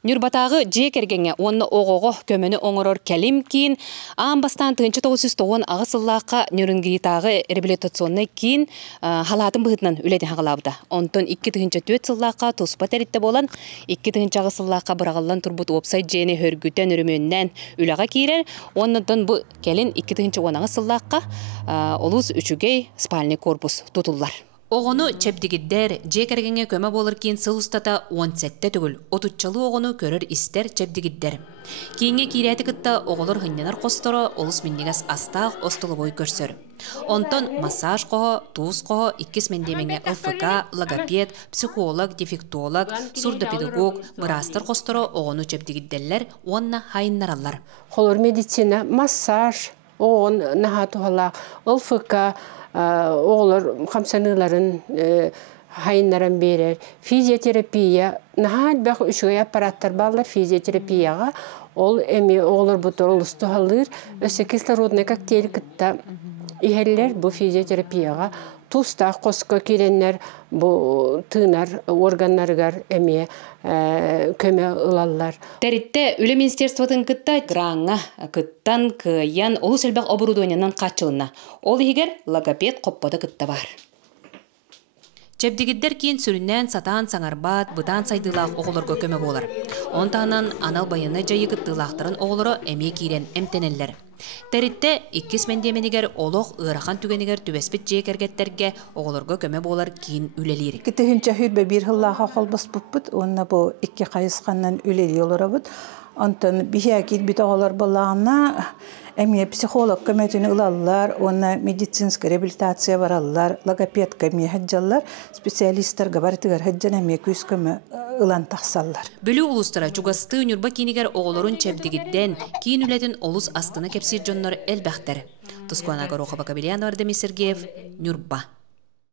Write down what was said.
Нүрбатағы же кергенге онны оғоғы көмені оңырор кәлім кейін, амбастан 1909 ағысыллаққа нүрінгейтағы реабилитационный кейін халатын бұғытынан үледі хағылабыда. Онтон 2004 сыллаққа тұспа тәрітті болан, 2000 ағысыллаққа бұрағылан тұрбыт опсай жені хөргүтен үріменнен үліға кейрер, оннан бұл кәлін 2010 ағысыллаққа олыз үшігей спальный корпус тұтылар. Оғыны чәпдігіддер жекергенге көмі болыр кейін сыл ұстата 17 түгіл, 30-чалы оғыны көрір істер чәпдігіддер. Кейінге кейреті күтті оғылыр ғынненар қостыры олыс мендегіз астақ остылы бой көрсір. Онтон массаж қоғы, туыз қоғы, 2 мендеменге ЛФК, логопед, психолог, дефектолог, сурдопедагог, мұрастыр қостыры оғыны чәпдігіддерлер онна хайыннаралар. Қолыр медицина, массаж, оғын нағатуғалақ, ЛФК, оғылар қамсаныларын хайынларын берер. Физиотерапия, нағал бәқ үшіғай аппараттар балар физиотерапияға, ол әме оғылар бұтыр олысты қалыр, өсі кислородный коктейль күтті ихеллер бұл физиотерапияға, тұстақ қосқа керенлер бұл тыңар органларғар әме көмі ұлалар. Тәрітті үлі министерствотын күтті граңа, күттан, күйян, олы сөлбәқ оборудуанянан қачылына. Ол егер логопед қоппады күтті бар. Чәпдігіддер кейін сүріннен сатан саңарбат, бұтан сайдылақ оғылырға көмі болар. Онтағынан анал байыны жайы күттілақтырын оғылыры әме кейрен әмтенелер. Тәрітті 2 мендеменігер олық ұғырақан түгенігер түбеспіт жекергеттерге оғылырға көмі болар кейін үлелер. Кітігінші хүрбе бір ғыллаға қолбас бұппыт, онына бұл 2 қайысқаннан үлелі олар бұд. Онтан бихәкет біт оғылар болағына әме психолог көмәтіні ұлалылар, онына медицинск реабилитация баралылар, логопед көме хаджалар, специалисттар ғабартығар хаджан әме көз көмі ұлан тақсалар. Бөлі ұлыстыра чугасты нүрба кейінігер оғылырын чәпдігідден кейін үлетін олыс астына кәпсер жонлар әлбәқтер. Тұскуанағыр оқы Бакабелиян Ардемий Сергеев, Нүрба.